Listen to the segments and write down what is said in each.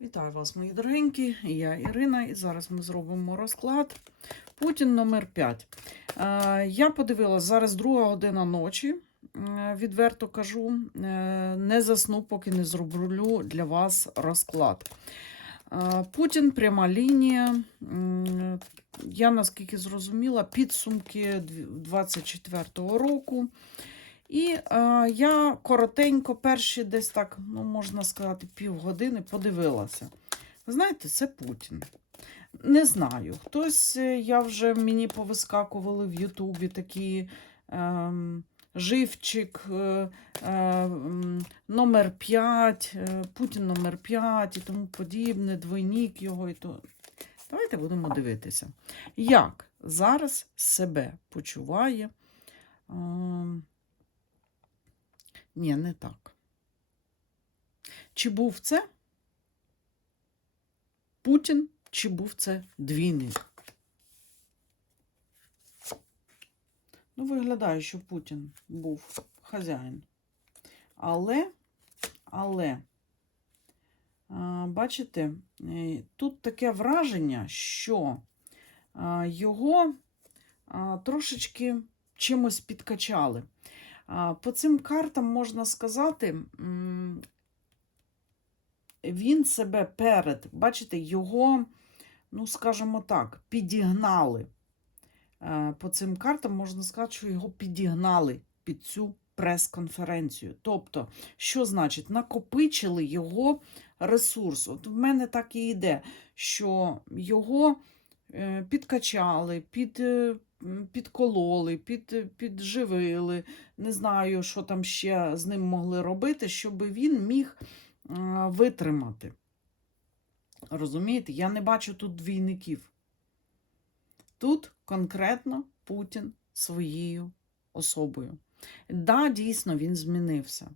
Вітаю вас, мої дорогенькі. Я Ірина, і зараз ми зробимо розклад. Путін номер 5. Е, я подивилась, зараз друга година ночі. Е, Відверто кажу, е, не засну, поки не зроблю для вас розклад. Путін пряма лінія. Я наскільки зрозуміла, підсумки 24-го року. І е, я коротенько, перші десь так, ну можна сказати, півгодини подивилася. Ви знаєте, це Путін. Не знаю. Хтось, е, я вже мені повискакували в Ютубі такі ем, живчик е, е, номер 5, е, Путін номер 5 і тому подібне, двойник його. І то. Давайте будемо дивитися, як зараз себе почуває. Ні, не так. Чи був це Путін, чи був це двійник? Ну, виглядає, що Путін був хазяїн. Але, але, бачите, е, тут таке враження, що його трошечки чимось підкачали. По цим картам можна сказати, він себе перед, бачите, його, ну, скажімо так, підігнали. Е, По цим картам можна сказати, що його підігнали під цю прес-конференцію. Тобто, що значить, накопичили його ресурс. От в мене так і йде, що його е, підкачали, під, е, підкололи, під, підживили. Не знаю, що там ще з ним могли робити, щоб він міг витримати. Розумієте, я не бачу тут двійників. Тут конкретно Путін своєю особою. Да, дійсно, він змінився.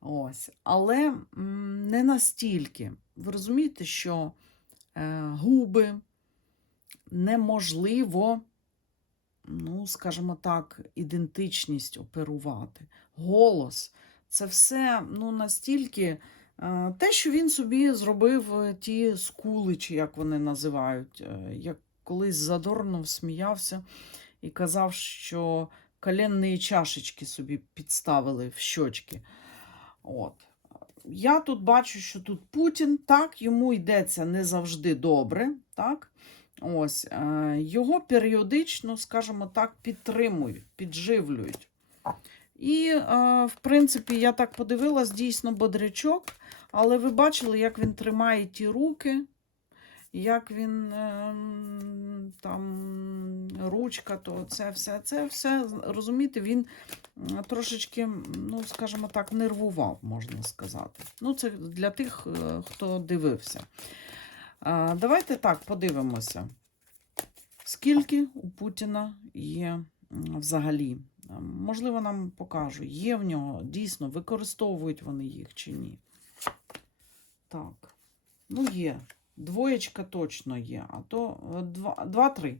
Ось. Але не настільки. Ви розумієте, що е, губи неможливо, ну, скажімо так, ідентичність оперувати. Голос це все ну, настільки. е, Те, що він собі зробив е, ті скули, чи як вони називають, е, як колись задорно сміявся і казав, що коленні чашечки собі підставили в щочки. От. Я тут бачу, що тут Путін, так, йому йдеться не завжди добре. так. Ось, е, його періодично, скажімо так, підтримують, підживлюють. І, е, в принципі, я так подивилась, дійсно бодрячок, але ви бачили, як він тримає ті руки, як він ем, там ручка, то це все, це все, розумієте, він трошечки, ну, скажімо так, нервував, можна сказати. Ну, це для тих, е, хто дивився. Давайте так подивимося, скільки у Путіна є взагалі. Можливо, нам покажу, є в нього дійсно, використовують вони їх чи ні. Так, ну є. Двоєчка точно є, а то 2-3.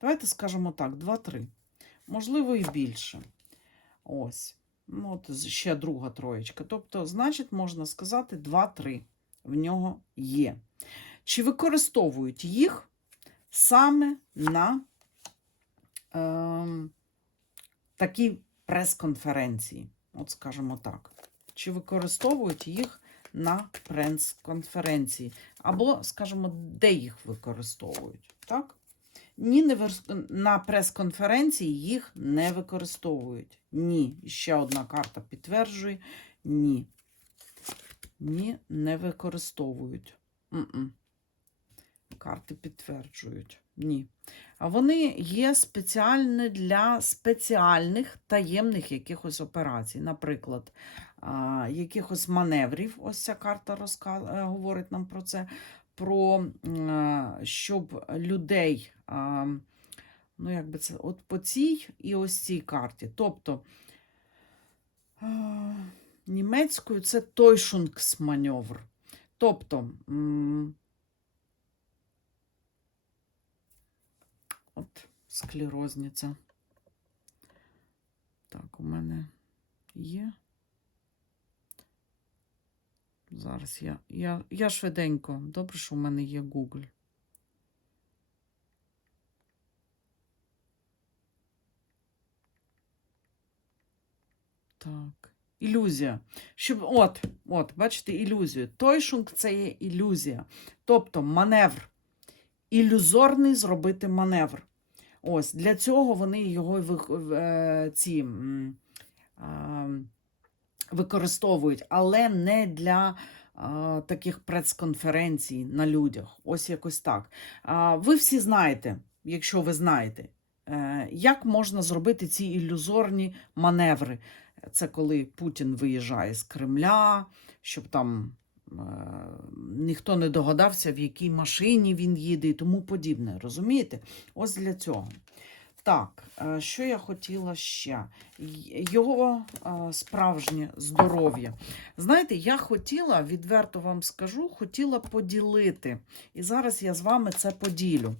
Давайте скажемо так, 2-3. Можливо, і більше. Ось. Ну, от ще друга троєчка. Тобто, значить, можна сказати, 2-3 в нього є. Чи використовують їх саме на ем, такій прес-конференції? От скажімо так. Чи використовують їх на прес-конференції? Або, скажімо, де їх використовують? Так? Ні, не вир- на прес-конференції їх не використовують. Ні. Ще одна карта підтверджує: ні. Ні, не використовують. М-м. Карти підтверджують. Ні. А вони є спеціальні для спеціальних таємних якихось операцій. Наприклад, якихось маневрів. Ось ця карта розка- е, говорить нам про це. Про а, щоб людей, ну як би це, от по цій і ось цій карті. Тобто німецькою це Тойшунгсманевр. Тобто, м, от склерозниця. Так, у мене є. Зараз я, я, я швиденько. Добре, що в мене є Google. Так. Ілюзія. Щоб, от, от, бачите, ілюзію. Тойшунг це є ілюзія. Тобто маневр. Ілюзорний зробити маневр. Ось, для цього вони його е, ці, використовують, але не для таких прес-конференцій на людях. Ось якось так. Ви всі знаєте, якщо ви знаєте, е, як можна зробити ці ілюзорні маневри. Це коли Путін виїжджає з Кремля, щоб там ніхто не догадався, в якій машині він їде і тому подібне. Розумієте? Ось для цього. Так, е, що я хотіла ще? Його е, справжнє здоров'я. Знаєте, я хотіла, відверто вам скажу, хотіла поділити. І зараз я з вами це поділю.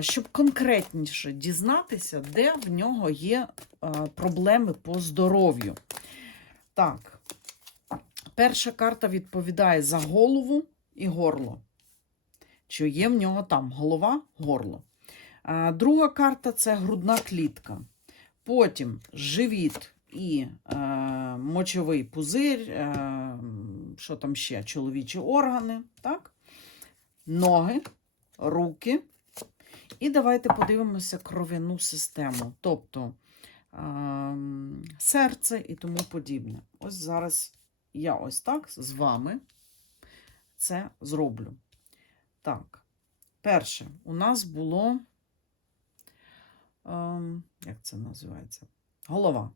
Щоб конкретніше дізнатися, де в нього є е, проблеми по здоров'ю. Так, перша карта відповідає за голову і горло. Чи є в нього там голова, горло. А, Друга карта це грудна клітка. Потім живіт і е, мочовий пузир, е, що там ще, чоловічі органи, так? ноги, руки. І давайте подивимося кров'яну систему, тобто ем, серце і тому подібне. Ось зараз я ось так з вами це зроблю. Так, перше, у нас було, ем, як це називається? Голова.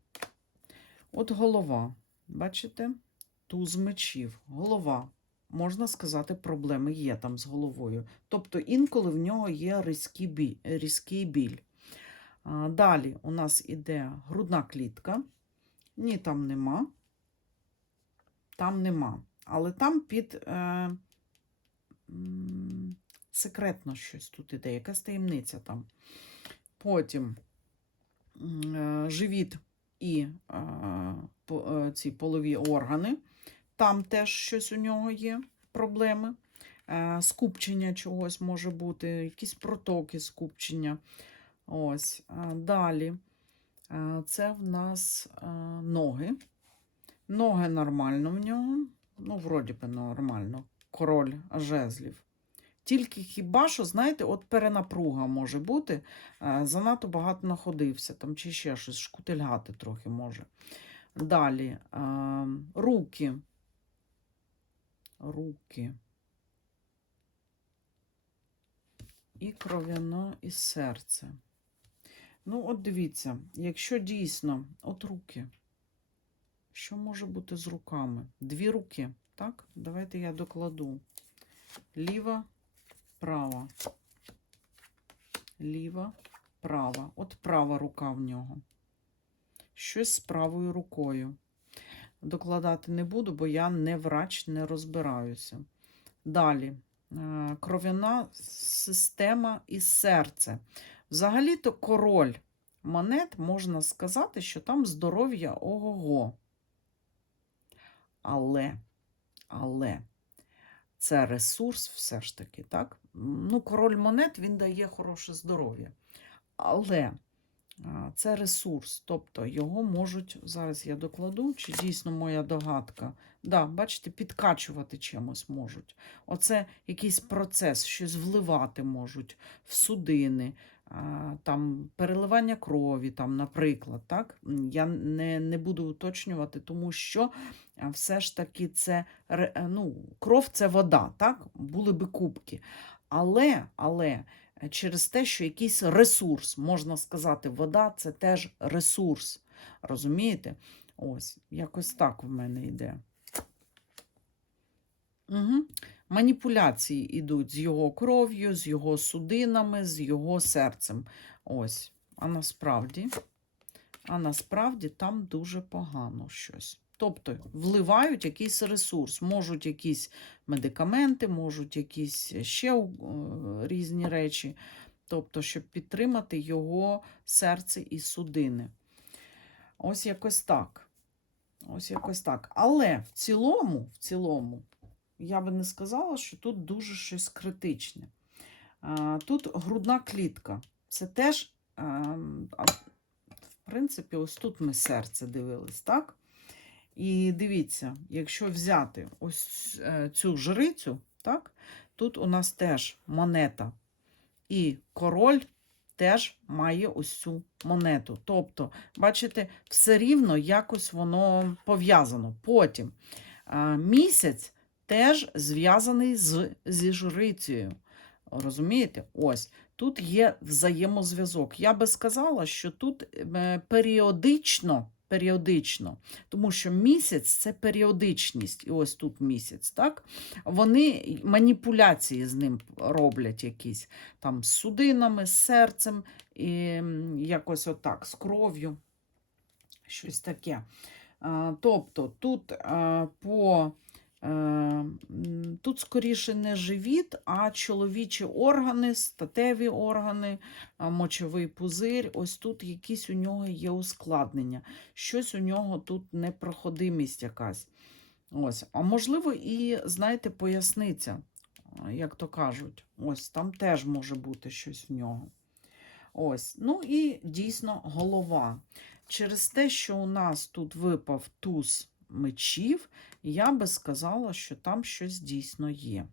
От голова, бачите? Туз мечів, голова. Можна сказати, проблеми є там з головою. Тобто інколи в нього є різкий біль. Різкий біль. Далі у нас іде грудна клітка. Ні, там нема. Там нема. Але там під е, секретно щось тут іде, якась таємниця там. Потім е, живіт і е, по- е, ці полові органи. Там теж щось у нього є проблеми. Е, Скупчення чогось може бути, якісь протоки скупчення. Ось. Е, Далі. Е, Це в нас е, ноги. Ноги нормально в нього. Ну, вроді би нормально. Король жезлів. Тільки хіба що, знаєте, от перенапруга може бути. е, Занадто багато находився, там чи ще щось, шкутильгати трохи може. Далі. е, Руки. Руки. І кров'яно, і серце. Ну, от дивіться, якщо дійсно, от руки. Що може бути з руками? Дві руки, так? Давайте я докладу. Ліва, права. Ліва, права. От права рука в нього. Щось з правою рукою. Докладати не буду, бо я не врач, не розбираюся. Далі. Е, Кров'яна система і серце. Взагалі-то король монет можна сказати, що там здоров'я ого-го. Але, але це ресурс все ж таки, так? Ну, король монет він дає хороше здоров'я. Але це ресурс, тобто його можуть, зараз я докладу, чи дійсно моя догадка. Да, бачите, підкачувати чимось можуть. Оце якийсь процес, щось вливати можуть в судини, там переливання крові, там, наприклад. Так? Я не, не буду уточнювати, тому що все ж таки це е, ну, кров це вода, так? Були би кубки. Але, але е, через те, що якийсь ресурс, можна сказати, вода це теж ресурс. Розумієте? Ось, якось так в мене йде. Угу. Маніпуляції йдуть з його кров'ю, з його судинами, з його серцем. Ось. А насправді, а насправді там дуже погано щось. Тобто вливають якийсь ресурс, можуть якісь медикаменти, можуть якісь ще е, різні речі, тобто, щоб підтримати його серце і судини. Ось якось так. Ось якось так. Але в цілому, в цілому, я би не сказала, що тут дуже щось критичне. Тут грудна клітка. Це теж, ем, в принципі, ось тут ми серце дивились, так? І дивіться, якщо взяти ось е, цю жрицю, так, тут у нас теж монета. І король теж має ось цю монету. Тобто, бачите, все рівно якось воно пов'язано. Потім е, місяць теж зв'язаний з, зі жрицею. Розумієте? Ось тут є взаємозв'язок. Я би сказала, що тут е, періодично, періодично, тому що місяць це періодичність, і ось тут місяць, так? Вони маніпуляції з ним роблять якісь там з судинами, з серцем, і якось отак, з кров'ю, щось таке. Тобто тут по Тут скоріше не живіт, а чоловічі органи, статеві органи, мочовий пузир. Ось тут якісь у нього є ускладнення. Щось у нього тут непроходимість якась. Ось. А можливо, і, знаєте, поясниця, як то кажуть. Ось там теж може бути щось в нього. Ось. Ну і дійсно голова. Через те, що у нас тут випав туз мечів, я би сказала, що там щось дійсно є.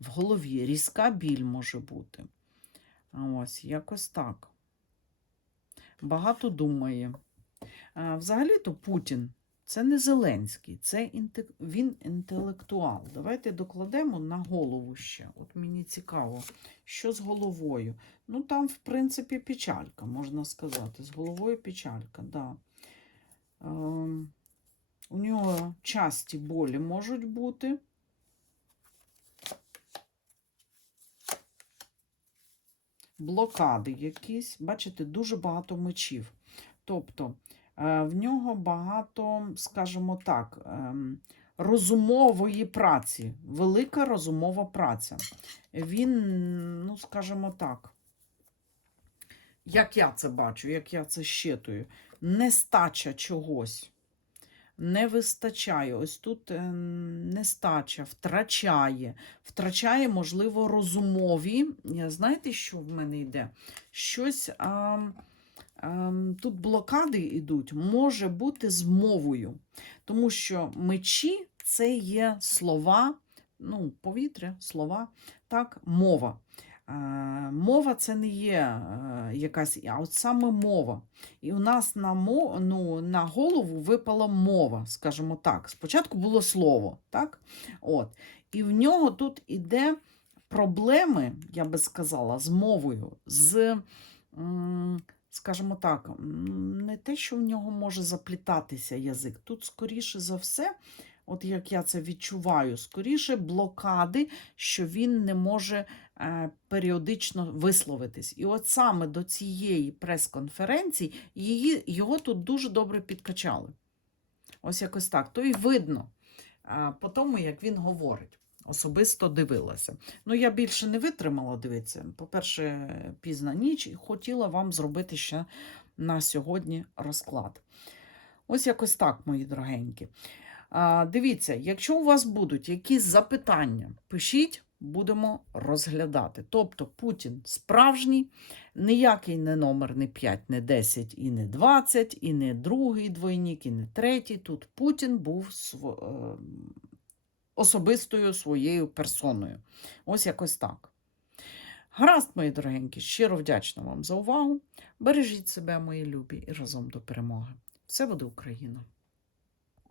В голові різка біль може бути. Ось, якось так. Багато думає. Взагалі-то Путін це не Зеленський, це він інтелектуал. Давайте докладемо на голову ще. От мені цікаво, що з головою. Ну, там, в принципі, печалька, можна сказати. З головою печалька, да. У нього часті болі можуть бути. Блокади якісь. Бачите, дуже багато мечів. Тобто е, в нього багато, скажімо так, ем, розумової праці, велика розумова праця. Він, ну, скажімо так, як я це бачу, як я це щитую, нестача чогось не вистачає. Ось тут е, нестача, втрачає. Втрачає, можливо, розумові. Знаєте, що в мене йде? Щось. А, а, тут блокади йдуть, може бути з мовою. Тому що мечі це є слова, ну, повітря, слова, так, мова. Е, Мова це не є е, якась, а от саме мова. І у нас на, ну, на голову випала мова, скажімо так. Спочатку було слово, так? От. І в нього тут іде проблеми, я би сказала, з мовою, з, скажімо так, не те, що в нього може заплітатися язик. Тут, скоріше за все, от як я це відчуваю, скоріше блокади, що він не може періодично висловитись. І от саме до цієї прес-конференції її, його тут дуже добре підкачали. Ось якось так. То і видно е, по тому, як він говорить. Особисто дивилася. Ну, я більше не витримала, дивіться. По-перше, пізна ніч, і хотіла вам зробити ще на сьогодні розклад. Ось якось так, мої дорогенькі. А, Дивіться, якщо у вас будуть якісь запитання, пишіть, будемо розглядати. Тобто Путін справжній, ніякий не номер, не 5, не 10 і не 20, і не другий двойник, і не третій. Тут Путін був е, особистою своєю персоною. Ось якось так. Гаразд, мої дорогенькі, щиро вдячна вам за увагу. Бережіть себе, мої любі, і разом до перемоги. Все буде Україна!